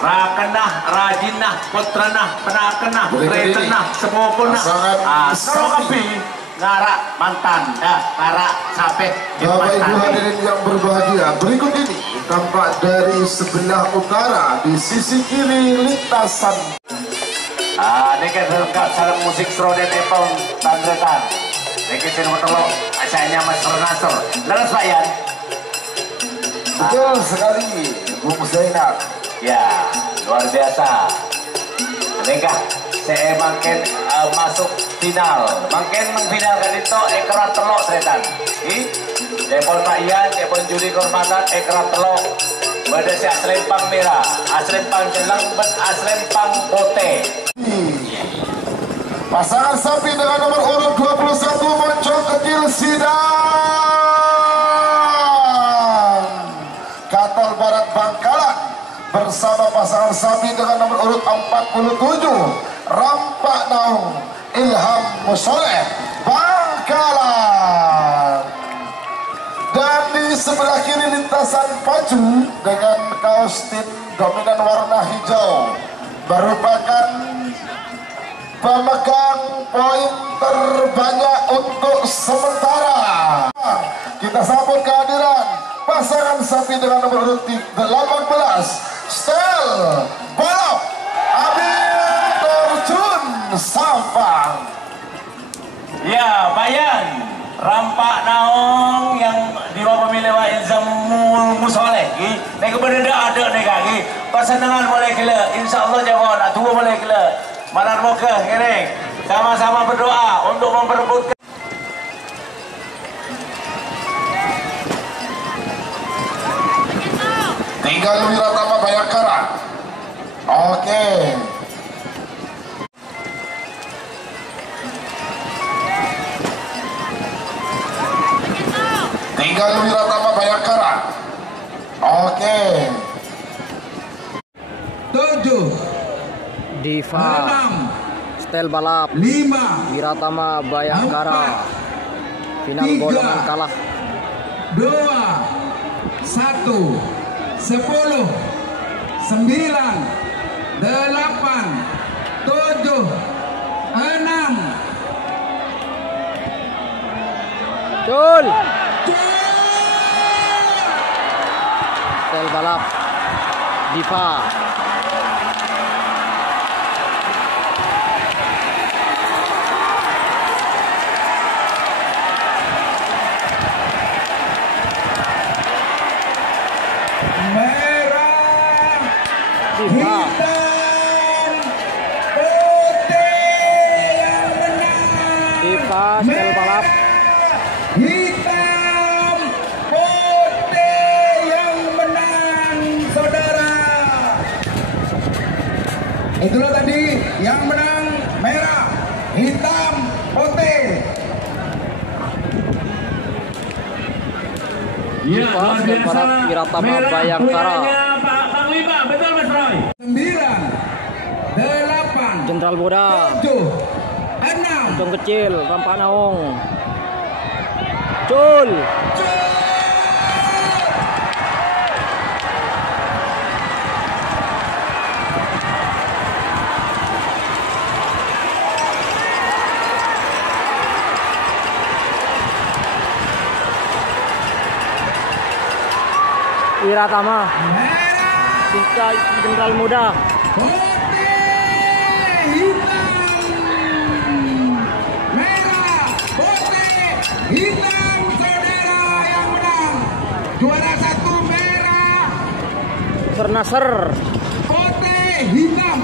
Rakenah, rajinah, putranah, penakenah, retenah, sepupunah. Sapi ngarak mantan, ngarak sapet. Bapak Ibu hadirin yang berbahagia, berikut ini tampak dari sebelah utara di sisi kiri lintasan. Ini kan lengkap salam musik Sroden Epong Tandretan. Ini kan motor asalnya Mas Renasor. Leres Pak Yan. Betul sekali, Bung Zainab. Ya, luar biasa. Nikah, saya makin masuk final. Makin mengfinalkan itu ekrat telok tretan. Depon Pak Ian, Depon juri kehormatan ekrat telok. Pada si aslempang merah, aslempang jelang, aslempang putih. Pasangan sapi dengan nomor urut 21 Moncong Kecil Sidang Katal Barat Bangkalan bersama pasangan sapi dengan nomor urut 47 Rampak Naung Ilham Musoleh Bangkalan. Dan di sebelah kiri lintasan pacu dengan kaos tim dominan warna hijau merupakan pemegang poin terbanyak untuk sementara. Kita sambut kehadiran pasangan sapi dengan nomor urut 18 Stel Balap Abil Terjun Sampang. Ya, Bayan Rampak Naong yang dibawa pemilih Pak Ilzam Musoleh. Nek benda ada nek kaki. Pasangan boleh gila. Insyaallah jawab nak tua boleh gila. Malam muka kering. Sama-sama berdoa untuk memperebutkan. Tinggal Wiratama Bayangkara. Oke. Tinggal Wiratama Bayangkara. Oke. 7 Diva 6 Stel Balap 5 Wiratama Bayangkara final golongan kalah 2 1 10 9 8 7 6 Cul Stel Balap Diva merah Diva hitam putih yang menang. Diva Stel Balap Hitam putih yang menang, saudara. Itulah tadi yang menang merah, hitam, putih. Diva Stel Balap Wiratama Bayangkara Pak Panglima, betul Mas Roy. 9 8 Jenderal Muda 7 6 Moncong Kecil Rampak Naung Cul Wiratama merah Jenderal Muda putih hitam, merah putih hitam, saudara yang menang juara 1 merah Sernasar putih hitam.